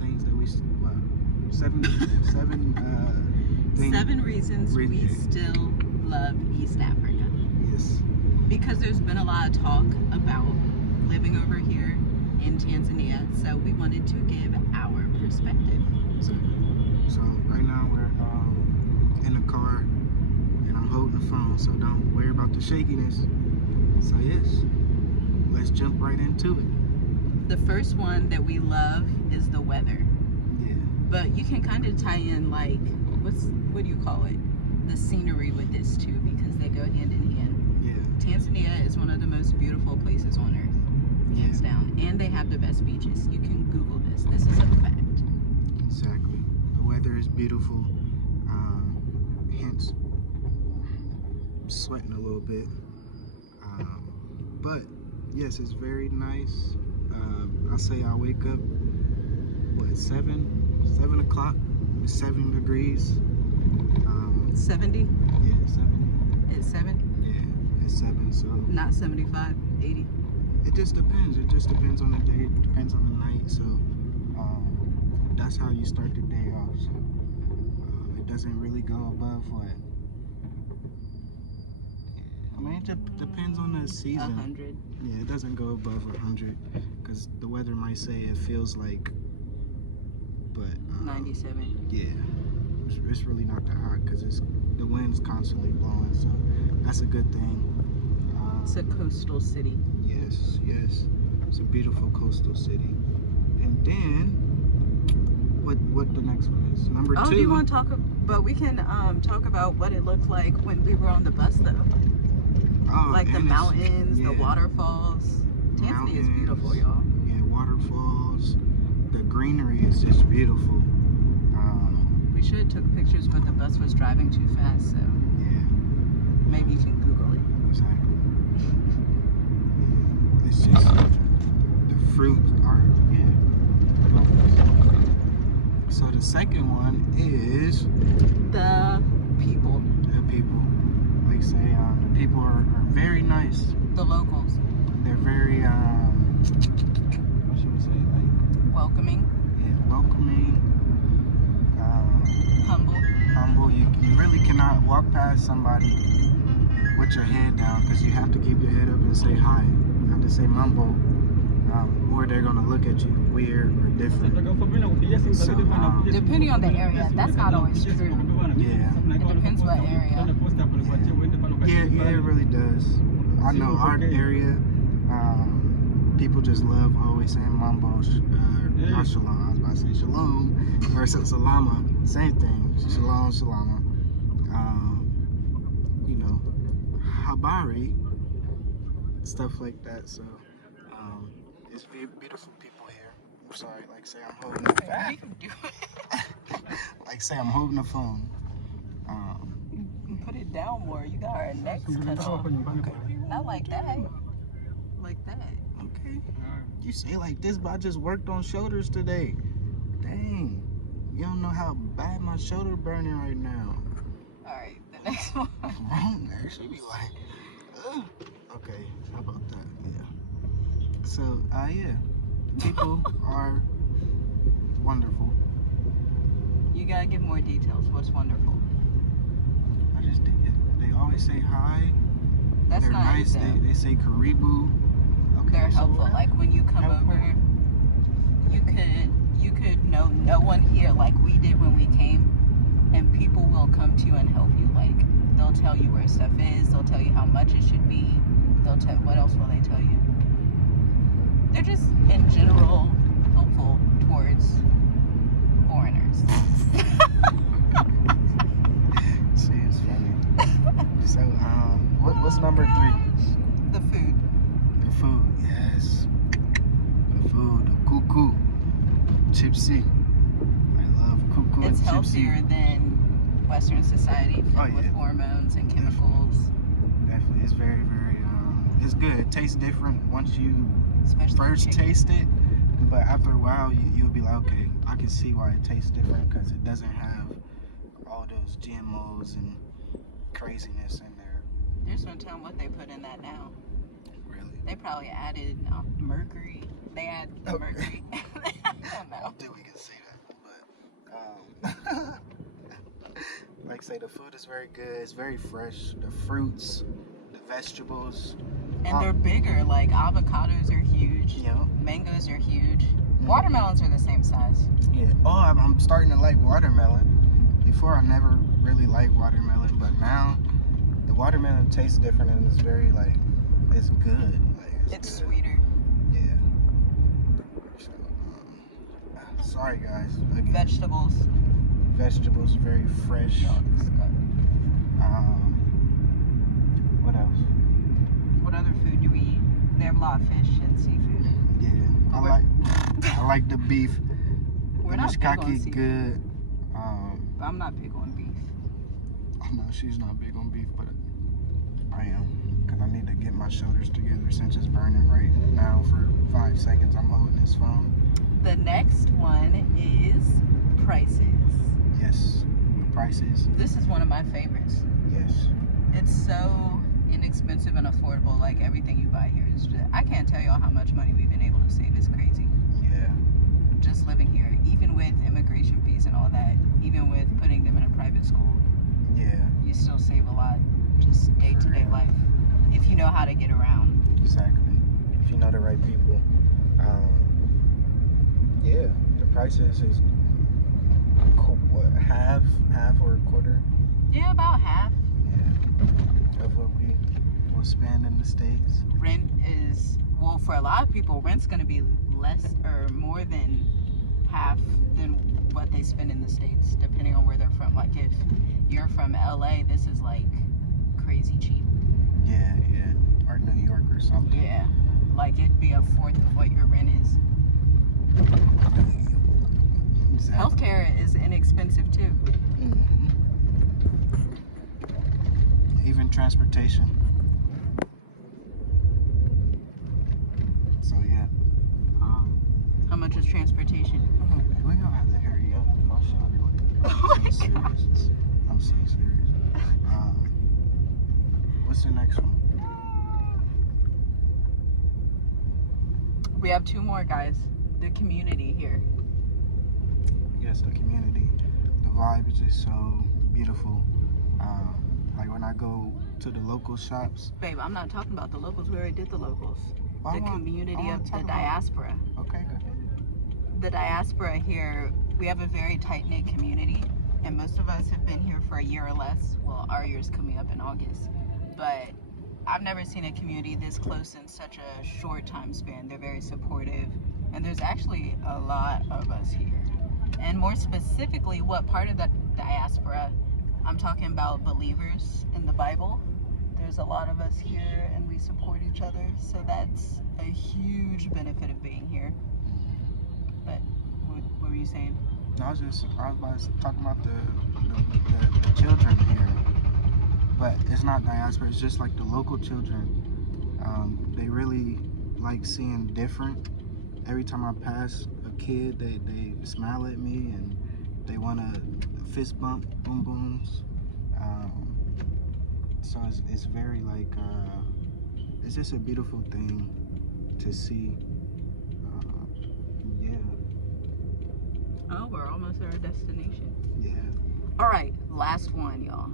things that we seven reasons we still love East Africa. Yes. Because there's been a lot of talk about living over here in Tanzania, so we wanted to give our perspective. So right now we're in the car and I'm holding the phone, so don't worry about the shakiness. So yes, let's jump right into it. The first one that we love is the weather. Yeah. But you can kind of tie in like, what do you call it? The scenery with this too, because they go hand in hand. Yeah. Tanzania is one of the most beautiful places on earth, hands down. And they have the best beaches. You can Google this. This is a fact. Exactly. The weather is beautiful. Hence, sweating a little bit. But yes, it's very nice. I say I wake up, what, 7 o'clock, it's 7 degrees. 70? Yeah, 7. It's 7? Yeah, it's 7, so. Not 75, 80. It just depends. It just depends on the day. It depends on the night. So that's how you start the day off. So it doesn't really go above what? I mean, it depends on the season. 100. Yeah, it doesn't go above 100 because the weather might say it feels like, but 97. Yeah, it's really not that hot because the wind's constantly blowing, so that's a good thing. It's a coastal city. Yes, it's a beautiful coastal city. And then what the next one is? Number 2. Do you want to talk? But we can talk about what it looked like when we were on the bus, though. Like the mountains, the waterfalls. Tanzania is beautiful, y'all. Yeah, waterfalls. The greenery is just beautiful. We should have took pictures, but the bus was driving too fast, so yeah. Maybe you can Google it. Exactly. It's just the fruit are So the second one is the people. The people. Like say, the people are very nice. The locals. They're very what should we say? Like welcoming. Yeah, welcoming. Humble. You really cannot walk past somebody with your head down because you have to keep your head up and say hi. You have to say mumbo, or they're gonna look at you weird or different. So, depending on the area, that's not always true. Yeah. It depends what area. Yeah, it really does. I know our area, people just love always saying mumbo, not shalom. I was about to say shalom versus salama. Same thing. Shalom, salama. You know, Habari, stuff like that. So, it's beautiful people here. I'm sorry, like say I'm holding the phone. Like say I'm holding the phone. Put it down more. You got our necks cut off. Okay. Not like that. Like that. Okay. You say like this, but I just worked on shoulders today. Dang. You don't know how bad my shoulder burning right now. Alright, the next one. Wrong there. She be like, ugh. Okay, how about that? Yeah. So, yeah. People are wonderful. You gotta give more details. What's wonderful? I just did it. They always say hi. That's They're not nice. They say karibu. Okay, they're helpful. Like when you come over, you could know no one here like we did when we came, and people will come to you and help you. Like they'll tell you where stuff is. They'll tell you how much it should be. They'll tell what else will they tell you? They're just in general helpful towards foreigners. She is funny. So, what's number 3? The food. The food, yes. The food, the cuckoo, chipsy. I love cuckoo It's and chipsy. healthier than Western society filled with hormones and chemicals. Definitely. It's very, very, it's good. It tastes different once you Especially first taste it, but after a while, you'll be like, okay, I can see why it tastes different because it doesn't have all those GMOs and craziness in there. There's no telling what they put in that now. Really? They probably added mercury, They add the mercury. I don't know. I don't think we can say that, but like I say, the food is very good. It's very fresh. The fruits, the vegetables, And they're bigger. Like avocados are huge. Yeah. Mangoes are huge. Watermelons are the same size. Yeah. Oh, I'm starting to like watermelon. Before I never really liked watermelon, but now the watermelon tastes different and it's very like it's good. Like It's good. sweeter. Yeah. So, sorry guys. Again, Vegetables. very fresh. What else? What other food do we eat? They have a lot of fish and seafood. Yeah. I like the beef. We're The not big on mishkaki seafood. good. I'm not big on beef. No, she's not big on beef, but I am. Because I need to get my shoulders together since it's burning right now for 5 seconds. I'm holding this phone. The next one is prices. Yes, the prices. This is one of my favorites. Yes. It's so inexpensive and affordable. Like everything you buy here is just, I can't tell y'all how much money we've been able to save. It's crazy. Yeah. Just living here, even with immigration fees and all that, even with putting them in a private school, Yeah. you still save a lot. Just day-to-day life. If you know how to get around. Exactly. If you know the right people. Yeah, the prices is what, half or a quarter? Yeah, about half. Yeah. Of what we will spend in the States. Rent is, well, for a lot of people, rent's going to be less or more than half than what they spend in the States, depending on where they're from. Like, if you're from LA, this is like crazy cheap. Yeah. Or New York or something. Yeah. Like, it'd be a fourth of what your rent is. Exactly. Healthcare is inexpensive too. Mm-hmm. Even transportation. So yeah. How much is transportation? We're gonna have to hurry up. I'm so serious. I'm so serious. What's the next one? We have two more, guys. The community here. Yes, the community. The vibe is just so beautiful. Like when I go to the local shops. Babe, I'm not talking about the locals. We already did the locals. The Community of the diaspora. Okay, good. The diaspora here, we have a very tight-knit community, and most of us have been here for a year or less. Well, our year's coming up in August, but I've never seen a community this close in such a short time span. They're very supportive, and there's actually a lot of us here. And more specifically, what part of the diaspora? I'm talking about believers in the Bible. There's a lot of us here, and we support each other, so that's a huge benefit of being here. But what were you saying? No, I was talking about the children here, but it's not diaspora. It's just like the local children. They really like seeing different. Every time I pass a kid, they smile at me and they want to fist bump, boom booms. So it's very like it's just a beautiful thing to see. Yeah. Oh, we're almost at our destination. Yeah. All right, last one, y'all.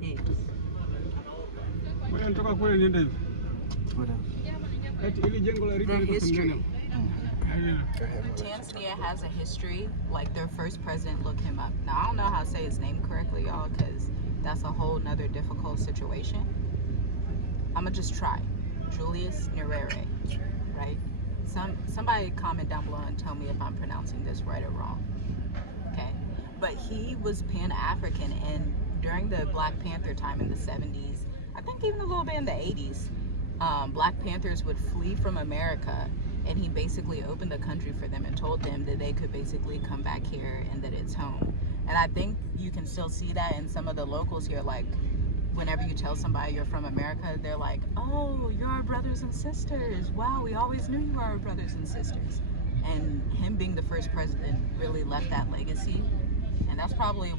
Is What else? the history. Go ahead. Tanzania has a history. Like, their first president, look him up. Now, I don't know how to say his name correctly, y'all, because that's a whole nother difficult situation. I'm going to just try. Julius Nyerere, right? Somebody comment down below and tell me if I'm pronouncing this right or wrong. Okay? But he was Pan-African, and during the Black Panther time in the 70s, I think even a little bit in the 80s, Black Panthers would flee from America, and he basically opened the country for them and told them that they could basically come back here and that it's home. And I think you can still see that in some of the locals here. Like, whenever you tell somebody you're from America, they're like, oh, you're our brothers and sisters. Wow, we always knew you were our brothers and sisters. And him being the first president really left that legacy. And that's probably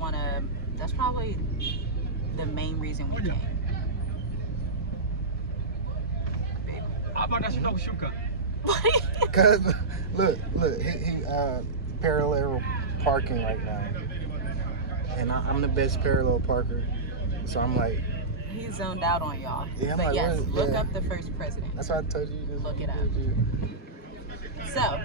the main reason we came. Cause look, he parallel parking right now, and I'm the best parallel parker. So I'm like, He's zoned out on y'all. yeah, I'm but like, yes, what? look Yeah. up the first president. That's why I told you. Just Look it up. you. So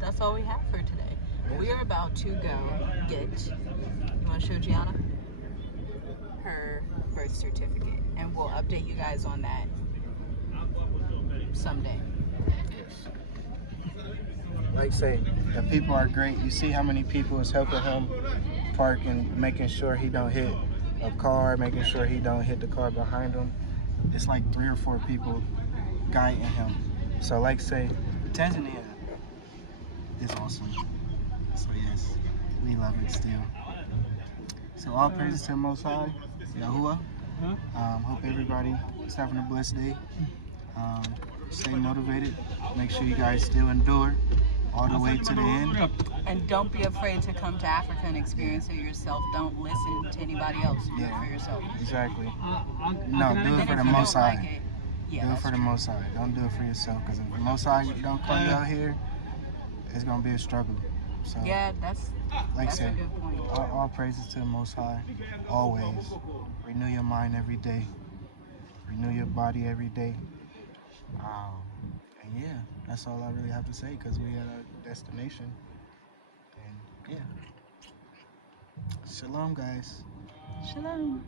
that's all we have for today. We are about to go get. You want to show Jianna her birth certificate, and we'll update you guys on that someday. Yes. Like I say, the people are great. You see how many people is helping him park and making sure he don't hit a car, making sure he don't hit the car behind him. It's like 3 or 4 people guiding him. So like say, Tanzania is awesome. So yes, we love it still. So all praises to the Most High, Yahuwah. Hope everybody is having a blessed day. Stay motivated. Make sure you guys still endure all the way to the end. And don't be afraid to come to Africa and experience it yourself. Don't listen to anybody else. Do it for yourself. Exactly. No, do it for the Most High. Do it for the Most High. Don't do it for yourself. Because if the Most High don't call you out here, it's going to be a struggle. So, yeah, that's a good point. All praises to the Most High. Always. Renew your mind every day. Renew your body every day. And yeah, that's all I really have to say because we at our destination. And yeah. Shalom, guys. Shalom.